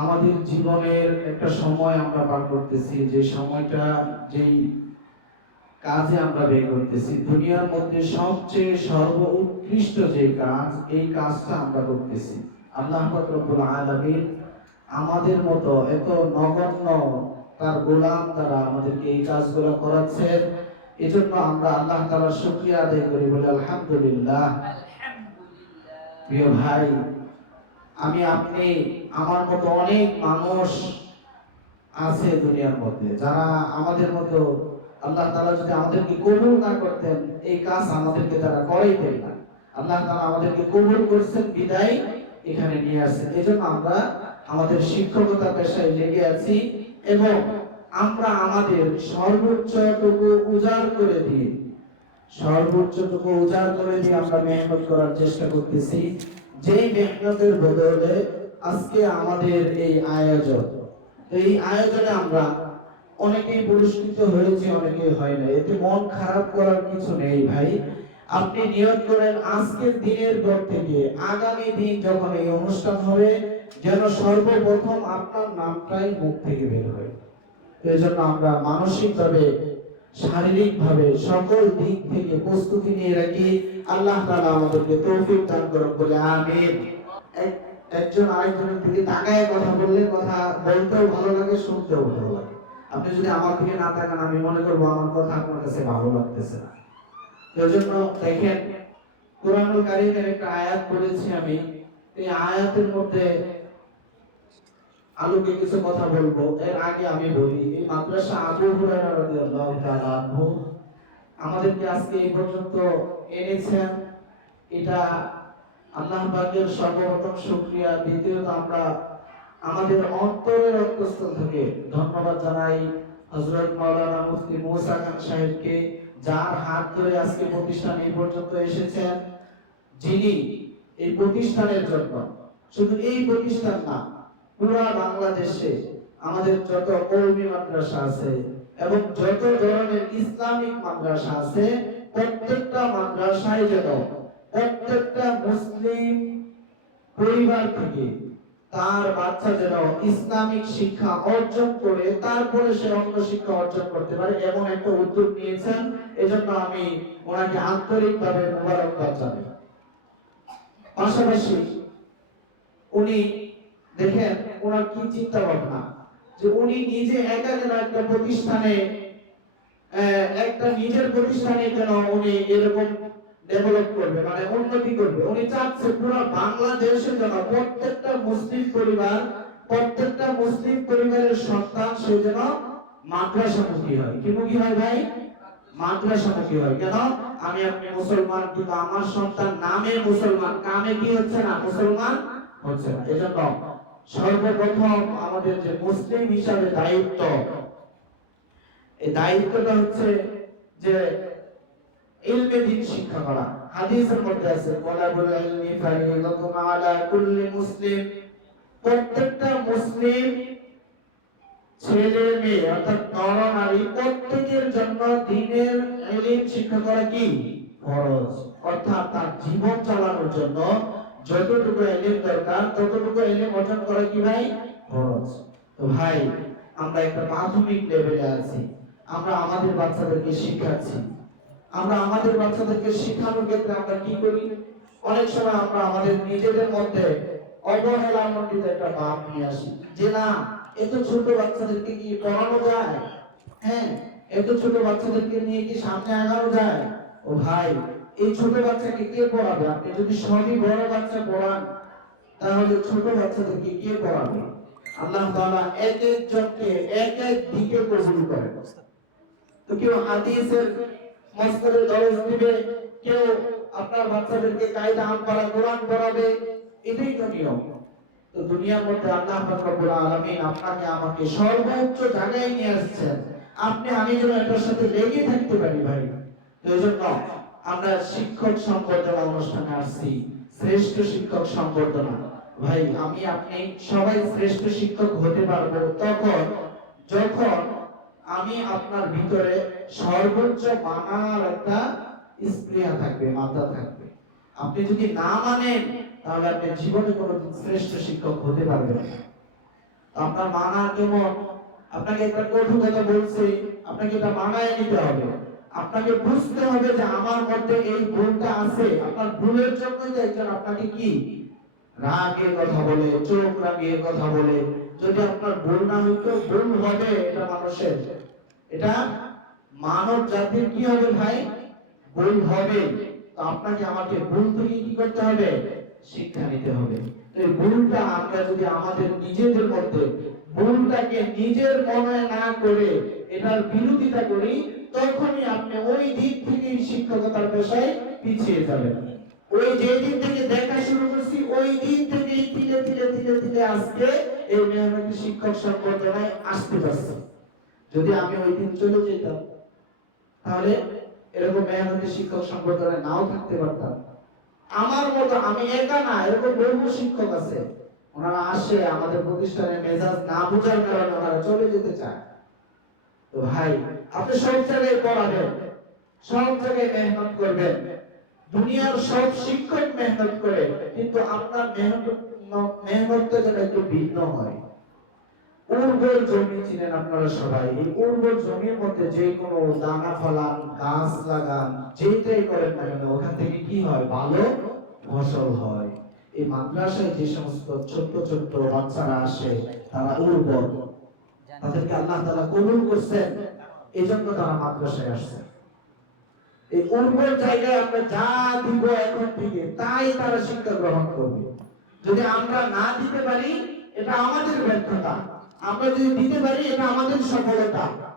আমাদের জীবনের একটা সময় আমরা পার করতেছি যে সময়টা যেই কাজে আমরা ব্যয় করতেছি। দুনিয়ার মধ্যে সবচেয়ে সর্ব উৎকৃষ্ট যে কাজ এই কাজটা আমরা করতেছি। আল্লাহ রব্বুল আলামিন আমাদের মতো এত নগণ্য তার গোলাম তারা আমাদেরকে এই কাজগুলো করাচ্ছেন। এজন্য আমরা আল্লাহ তাআলার শুকরিয়া আদায় করি বলে আলহামদুলিল্লাহ। প্রিয় ভাই আমি আপনি আমার মতো অনেক মানুষ আছে দুনিয়ার মধ্যে, যারা আমাদের মতো আল্লাহ তাআলা যদি আমাদেরকে কবুল না করতেন, এই কাজ আমাদেরকে তারা করাইতেন না। আল্লাহ তাআলা আমাদেরকে কবুল করছেন, বিদায় এখানে নিয়ে আসছেন। এজন্য আমরা আমাদের শিক্ষকতা পেশায় লেগে আছি এবং আমরা আমাদের সর্বোচ্চটুকু উজাড় করে দিয়ে, সর্বোচ্চটুকু উজাড় করে দিয়ে আমরা মেহনত করার চেষ্টা করতেছি। যেই মেহনতের বদলে আজকে আমাদের এই আয়োজন। এই আয়োজনে আমরা অনেকেই পুরস্কৃত হয়েছি, অনেকেই হয় না এতে মন খারাপ করার কিছু নেই ভাই। আপনি নিয়ত করেন আজকের দিনের পর থেকে। আগামী দিন যখন এই অনুষ্ঠান হবে, যেন সর্বপ্রথম আপনার নামটাই মুখ থেকে বের হয়। এই জন্য আমরা মানসিকভাবে শারীরিকভাবে সকল দিক থেকে প্রস্তুতি নিয়ে রাখি। আল্লাহ তাআলা আমাদেরকে তৌফিক দান করুন বলে আমিন। একজন আরেকজনের দিকে তাকায় কথা বললে কথা বলতেও ভালো লাগে, শুনতেও ভালো লাগে। আপনি যদি আমার দিকে না তাকান, আমি মনে করব আমার কথা আপনার কাছে ভালো লাগতেছে না। এই জন্য দেখেন, কোরআনুল কারীমের একটা আয়াত পড়েছি আমি। এই আয়াতের মধ্যে আলোকে কিছু কথা বলব। এর আগে আমি বলি, এই মাদ্রাসা আবু হুরায়রা রাদিয়াল্লাহু তাআলা আমাদেরকে আজকে এই পর্যন্ত এনেছেন। এটা আল্লাহ পাকের সর্বপ্রথম শুকরিয়া। দ্বিতীয়ত আমরা আমাদের অন্তরের অন্তঃস্থল থেকে ধন্যবাদ জানাই হযরত মাওলানা মুফতি মুসা খান সাহেবকে, যার হাত ধরে আজকে প্রতিষ্ঠান এই পর্যন্ত এসেছেন, যিনি এই প্রতিষ্ঠানের জন্য। শুধু এই প্রতিষ্ঠান না পুরা বাংলাদেশে আমাদের যত কৌমি মাদ্রাসা আছে এবং যত ধরনের ইসলামিক মাদ্রাসা আছে, প্রত্যেকটা মাদ্রাসায় যেন প্রত্যেকটা মুসলিম পরিবার থেকে তার বাচ্চা যেন ইসলামিক শিক্ষা অর্জন করে, তারপরে সে অন্য শিক্ষা অর্জন করতে পারে, এমন একটা উদ্যোগ নিয়েছেন। এজন্য আমি ওনাকে আন্তরিকভাবে মোবারকবাদ জানাই। পাশাপাশি উনি দেখেন ওনার কি চিন্তা ভাবনা যে উনি নিজে একা যেন একটা প্রতিষ্ঠানে একটা নিজের প্রতিষ্ঠানে যেন উনি এরকম ডেভেলপ করবে মানে উন্নতি করবে। উনি চাচ্ছে পুরো বাংলাদেশে যেন প্রত্যেকটা মুসলিম পরিবার, প্রত্যেকটা মুসলিম পরিবারের সন্তান সে যেন হয়। হয় ভাই? হয়। কেন? আমি আপনি মুসলমান, কিন্তু আমার সন্তান নামে মুসলমান। কামে কি হচ্ছে না? মুসলমান হচ্ছে না। এজন্য সর্বপ্রথম আমাদের যে মুসলিম হিসাবে দায়িত্ব, এই দায়িত্বটা হচ্ছে যে ইলমে দিন শিক্ষা করা। হাদিসের মধ্যে আছে ইলমি আলা কুল্লি মুসলিম। প্রত্যেকটা মুসলিম ছেলে মেয়ে অর্থাৎ প্রত্যেকের জন্য দিনের ইলম শিক্ষা করা কি? ফরজ। অর্থাৎ তার জীবন চালানোর জন্য যতটুকু ইলম দরকার, ততটুকু ইলম অর্জন করা কি ভাই? ফরজ তো ভাই, আমরা একটা প্রাথমিক লেভেলে আছি। আমরা আমাদের বাচ্চাদেরকে শিখাচ্ছি। আমরা আমাদের বাচ্চাদেরকে শেখানোর ক্ষেত্রে আমরা কি করি? অনেক সময় আমরা আমাদের নিজেদের মধ্যে অবহেলামণ্ডিত একটা ভাব নিয়ে আসি যে, না, এত ছোট বাচ্চাদেরকে কি পড়ানো যায়? হ্যাঁ এত ছোট বাচ্চাদেরকে নিয়ে কি সামনে আগানো যায়? ও ভাই এই ছোট বাচ্চাকে কে পড়াবে? আপনি যদি সবই বড় বাচ্চা পড়ান, তাহলে ছোট বাচ্চাদেরকে কে পড়াবে? আল্লাহ তাআলা এক একজনকে এক এক দিকে কবুল করেন। তো কেউ হাদিসের মসজিদের দরজ দিবে, কেউ আপনার বাচ্চাদেরকে কায়দা আম পড়া কোরআন পড়াবে, এটাই তো নিয়ম। তো দুনিয়ার মধ্যে আল্লাহ রব্বুল আলামিন আপনাকে আমাকে সর্বোচ্চ জায়গায় নিয়ে আসছেন। আপনি আমি যেন এটার সাথে লেগে থাকতে পারি ভাই। তো এই জন্য আমরা শিক্ষক সম্বর্ধনা অনুষ্ঠানে আসছি। শ্রেষ্ঠ শিক্ষক সম্বর্ধনা ভাই, আমি আপনি সবাই শ্রেষ্ঠ শিক্ষক হতে পারব তখন, যখন আমি আপনার ভিতরে সর্বোচ্চ মানার একটা স্পৃহা থাকবে, মাত্রা থাকবে। আপনি যদি না মানেন, তাহলে আপনি জীবনে কোনো শ্রেষ্ঠ শিক্ষক হতে পারবেন না। আপনার মানা কেমন আপনাকে একটা কঠোর কথা বলছে, আপনাকে এটা মানায় নিতে হবে। আপনাকে বুঝতে হবে যে আমার মধ্যে এই ভুলটা আছে। আপনার ভুলের জন্যই তো একজন আপনাকে কি? রাগে কথা বলে, চোখ রাগিয়ে কথা বলে। যদি আপনার ভুল না হইতো ভুল হবে, এটা মানুষের। এটা মানব জাতির কি হবে ভাই? ভুল হবে। তো আপনাকে আমাকে ভুল থেকে কি করতে হবে? শিক্ষা নিতে হবে। এই ভুলটা আমরা যদি আমাদের নিজেদের মধ্যে ভুলটাকে নিজের মনে না করে এটার বিরোধিতা করি, তখনই আপনি ওই দিক থেকে শিক্ষকতার পেশায় পিছিয়ে যাবেন। ওই যে দিন থেকে দেখা শুরু করছি, ওই দিন থেকে ধীরে ধীরে ধীরে ধীরে আজকে এই মেহনতি শিক্ষক সম্প্রদায় আসতে পারছে যদি আমি ওই দিন চলে যেতাম, তাহলে এরকম মেহনতি শিক্ষক সম্প্রদায় নাও থাকতে পারতাম। আমার মতো আমি একা না, এরকম বহু শিক্ষক আছে। ওনারা আসে, আমাদের প্রতিষ্ঠানে মেজাজ না বুঝার কারণে ওনারা চলে যেতে চায়। তো ভাই, আপনি সব জায়গায় পড়াবেন, সব জায়গায় মেহনত করবেন। দুনিয়ার সব শিক্ষক মেহনত করে, কিন্তু আপনার মেহনত, মেহনতটা যেন একটু ভিন্ন হয়। উর্বর জমি চিনেন আপনারা সবাই, এই উর্বর জমির মধ্যে যে কোনো দানা ফলান, গাছ লাগান, যেটাই করেন না কেন, ওখান থেকে কি হয়? ভালো ফসল হয়। এই মাদ্রাসায় যে সমস্ত ছোট্ট ছোট্ট বাচ্চারা আসে, তারা উর্বর। তাদেরকে আল্লাহ তাআলা কবুল করছেন। এই জন্য তারা মাদ্রাসায় আসছে। এই উর্বর জায়গায় আমরা যা দিব এখন থেকে, তাই তারা শিক্ষা গ্রহণ করবে। যদি আমরা না দিতে পারি, এটা আমাদের ব্যর্থতা। আমরা যদি দিতে পারি, এটা আমাদের সফলতা।